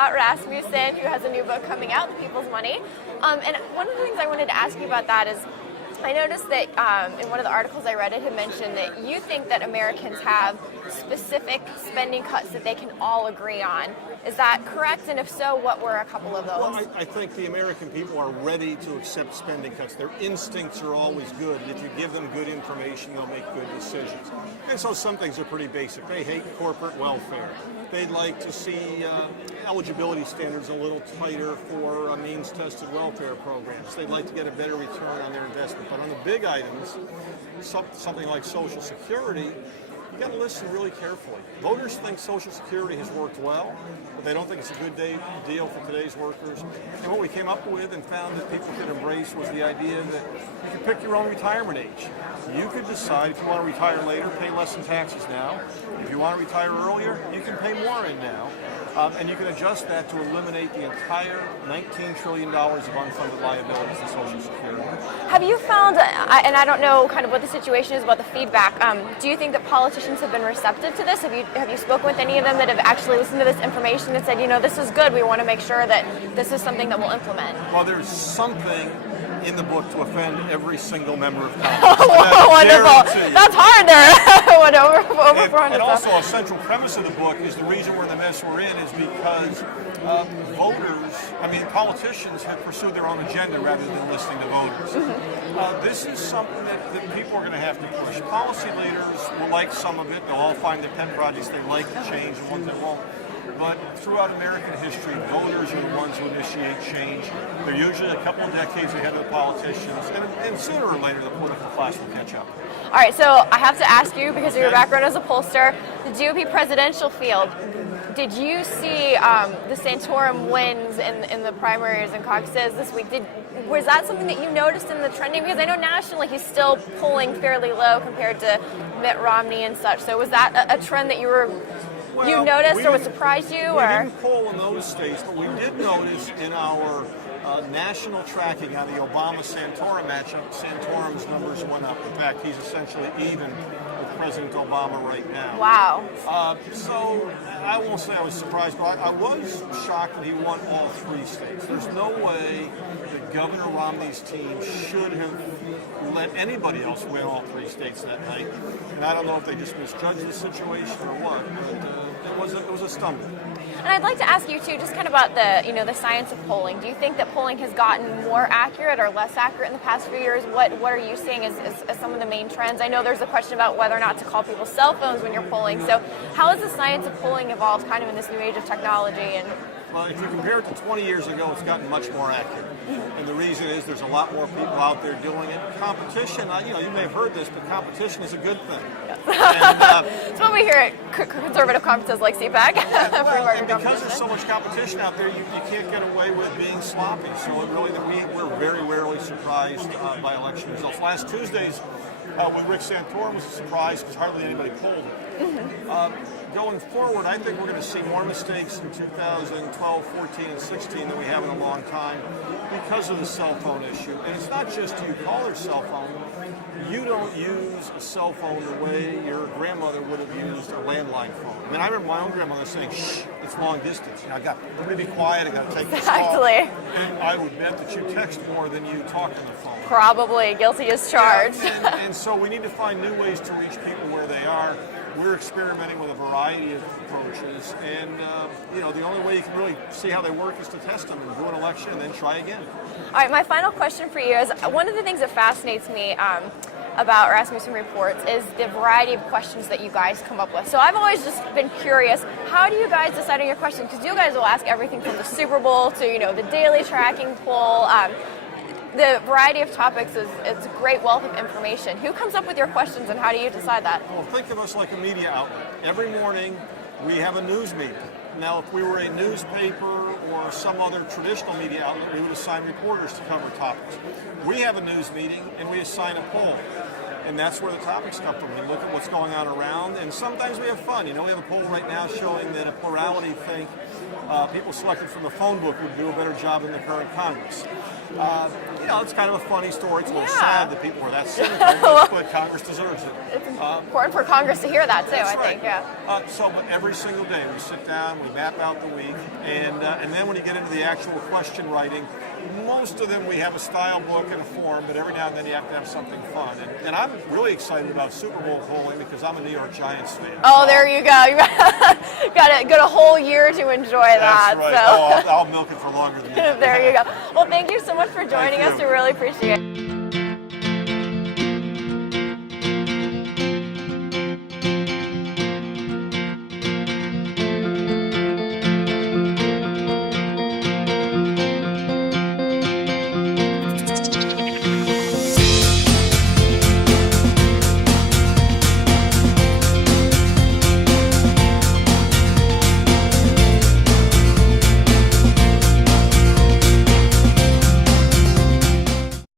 Scott Rasmussen, who has a new book coming out, The People's Money. And one of the things I wanted to ask you about that is, I noticed that in one of the articles I read, it had mentioned that you think that Americans have specific spending cuts that they can all agree on. Is that correct? And if so, what were a couple of those? Well, I think the American people are ready to accept spending cuts. Their instincts are always good. If you give them good information, they'll make good decisions. And so some things are pretty basic. They hate corporate welfare. They'd like to see eligibility standards a little tighter for means-tested welfare programs. They'd like to get a better return on their investment. But on the big items, something like Social Security, you got to listen really carefully. Voters think Social Security has worked well, but they don't think it's a good deal for today's workers. And what we came up with and found that people could embrace was the idea that you could pick your own retirement age. You could decide if you want to retire later, pay less in taxes now. If you want to retire earlier, you can pay more in now. And you can adjust that to eliminate the entire $19 trillion of unfunded liabilities in Social Security. Have you found, and I don't know kind of what the situation is about the feedback, do you think that politicians have been receptive to this? Have you spoken with any of them that have actually listened to this information and said, you know, this is good, we want to make sure that this is something that we'll implement? Well, there's something in the book to offend every single member of Congress. Oh, wonderful. That's hard there. over 400. And also a central premise of the book is the reason we're in the mess we're in is because politicians have pursued their own agenda rather than listening to voters. This is something that people are going to have to push. Policy leaders will like some of it. They'll all find their pet projects they like to change and ones they won't. But throughout American history, voters are the ones who initiate change. They're usually a couple of decades ahead of the politicians, and sooner or later the political class will catch up. All right, so I have to ask you, because of your background as a pollster, the GOP presidential field, did you see the Santorum wins in the primaries and caucuses this week? Was that something that you noticed in the trending? Because I know nationally he's still polling fairly low compared to Mitt Romney and such. So was that a trend that you noticed or would surprise you? We didn't poll in those states, but we did notice in our national tracking on the Obama-Santorum matchup, Santorum's numbers went up. In fact, he's essentially even with President Obama right now. Wow. So I won't say I was surprised, but I was shocked that he won all three states. There's no way that Governor Romney's team should have let anybody else win all three states that night. And I don't know if they just misjudged the situation or what, but it was a stumble. And I'd like to ask you too, just kind of about the science of polling. Do you think that polling has gotten more accurate or less accurate in the past few years? What are you seeing as some of the main trends? I know there's a question about whether or not to call people's cell phones when you're polling. So how has the science of polling evolved kind of in this new age of technology? Well, if you compare it to 20 years ago, it's gotten much more accurate. And the reason is there's a lot more people out there doing it. Competition, you may have heard this, but competition is a good thing. Yes. It's what we hear at conservative conferences like CPAC. And because there's so much competition out there, you can't get away with being sloppy. So we're very rarely surprised by election results. Last Tuesday's with Rick Santorum was a surprise because hardly anybody polled him. Going forward, I think we're going to see more mistakes in 2012, 14, and 16 than we have in a long time because of the cell phone issue. And it's not just you call her cell phone. You don't use a cell phone the way your grandmother would have used a landline phone. I mean, I remember my own grandmother saying, "Shh, it's long distance. I got to be quiet. I got to take this call." And I would bet that you text more than you talk on the phone. Probably guilty as charged. And so we need to find new ways to reach people where they are. We're experimenting with a variety of approaches, and the only way you can really see how they work is to test them and do an election and then try again. All right, my final question for you is, one of the things that fascinates me about Rasmussen Reports is the variety of questions that you guys come up with. So I've always just been curious, how do you guys decide on your questions? Because you guys will ask everything from the Super Bowl to the daily tracking poll. The variety of topics it's a great wealth of information. Who comes up with your questions and how do you decide that? Well, think of us like a media outlet. Every morning we have a news meeting. Now, if we were a newspaper or some other traditional media outlet, we would assign reporters to cover topics. We have a news meeting and we assign a poll. And that's where the topics come from. We look at what's going on around, and sometimes we have fun. We have a poll right now showing that a plurality think people selected from the phone book would do a better job than the current Congress. It's kind of a funny story. It's a little sad that people were that cynical, but Congress deserves it. It's important for Congress to hear that too, That's I think. right. Yeah. But every single day we sit down, we map out the week, and then when you get into the actual question writing, most of them we have a style book and a form, but every now and then you have to have something fun. And I'm really excited about Super Bowl polling because I'm a New York Giants fan. Oh, there you go. You got a whole year to enjoy that. That's right. So. I'll milk it for longer than that. There you go. Well, thank you so much for joining us. We really appreciate it.